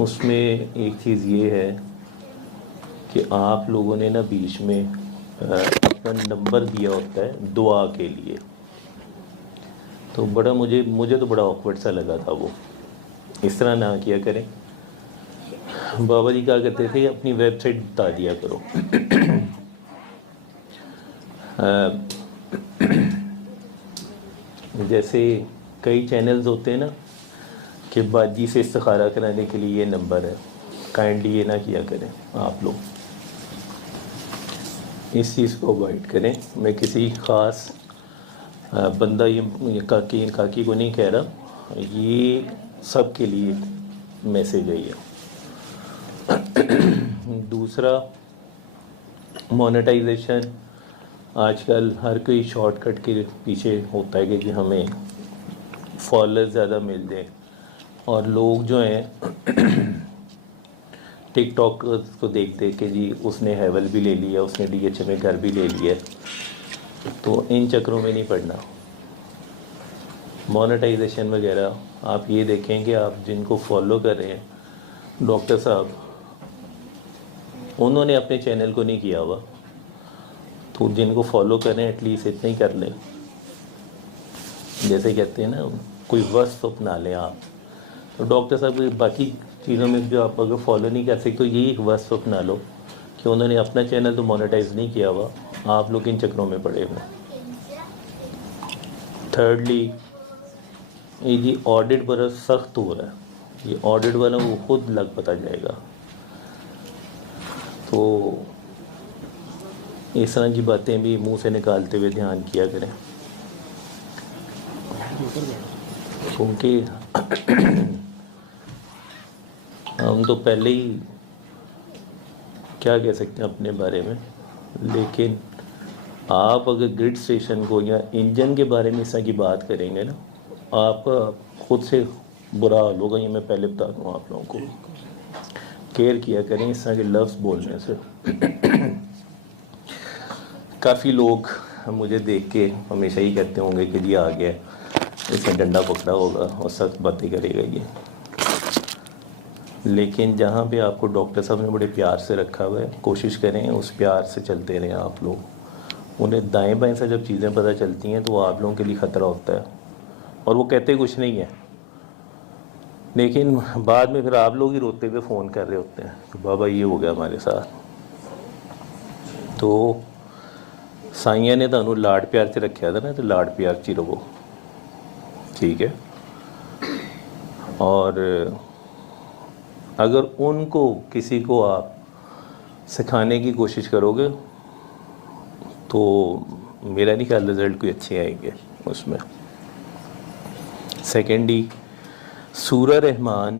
उसमें एक चीज़ ये है कि आप लोगों ने ना बीच में अपना नंबर दिया होता है दुआ के लिए, तो बड़ा मुझे तो बड़ा ऑकवर्ड सा लगा था वो। इस तरह ना किया करें। बाबा जी कहा करते थे अपनी वेबसाइट बता दिया करो। जैसे कई चैनल्स होते हैं ना कि बाजी से इस्तिखारा कराने के लिए ये नंबर है, काइंडली ये ना किया करें आप लोग। इस चीज़ को अवॉइड करें। मैं किसी ख़ास बंदा ये काकी को नहीं कह रहा, ये सब के लिए मैसेज है ये। दूसरा, मोनेटाइजेशन आजकल हर कोई शॉर्टकट के पीछे होता है कि हमें फॉलोअर्स ज़्यादा मिल जाए, और लोग जो हैं टिकटॉक को देख देख के जी उसने हैवल भी ले लिया, उसने डीएचए में घर भी ले लिया, तो इन चक्रों में नहीं पड़ना। मोनेटाइजेशन वगैरह आप ये देखें कि आप जिनको फॉलो कर रहे हैं, डॉक्टर साहब उन्होंने अपने चैनल को नहीं किया हुआ, तो जिनको फॉलो कर रहे हैं एटलीस्ट इतना ही कर लें। जैसे कहते हैं ना, कोई वस्त अपना लें आप। तो डॉक्टर साहब बाकी चीज़ों में जो आप अगर फॉलो नहीं कर सकते तो यही एक वस्त अपना लो कि उन्होंने अपना चैनल तो मोनेटाइज नहीं किया हुआ, आप लोग इन चक्रों में पड़े हुए। थर्डली, ये जी ऑडिट बड़ा सख्त हो रहा है, ये ऑडिट वाला वो खुद लग पता जाएगा, तो इस तरह की बातें भी मुंह से निकालते हुए ध्यान किया करें, क्योंकि हम तो पहले ही क्या कह सकते हैं अपने बारे में, लेकिन आप अगर ग्रिड स्टेशन को या इंजन के बारे में इस तरह की बात करेंगे ना, आपका खुद से बुरा हाल होगा। ये मैं पहले बता दूँ आप लोगों को। केयर किया करें इस तरह के लफ्ज़ बोलने से। काफ़ी लोग मुझे देख के हमेशा ही कहते होंगे कि जी आ गया, इसने डंडा पकड़ा होगा और सख्त बातें करेगा ये। लेकिन जहाँ पे आपको डॉक्टर साहब ने बड़े प्यार से रखा हुआ है, कोशिश करें उस प्यार से चलते रहें आप लोग। उन्हें दाएं बाएं से जब चीज़ें पता चलती हैं तो वो आप लोगों के लिए ख़तरा होता है, और वो कहते कुछ नहीं है, लेकिन बाद में फिर आप लोग ही रोते हुए फ़ोन कर रहे होते हैं कि बाबा ये हो गया हमारे साथ। तो साइया ने तो लाड प्यार से रखा था ना, तो लाड प्यार च रवो, ठीक है। और अगर उनको किसी को आप सिखाने की कोशिश करोगे तो मेरा नहीं ख्याल रिज़ल्ट कोई अच्छे आएंगे उसमें। सेकेंडली, सूरह रहमान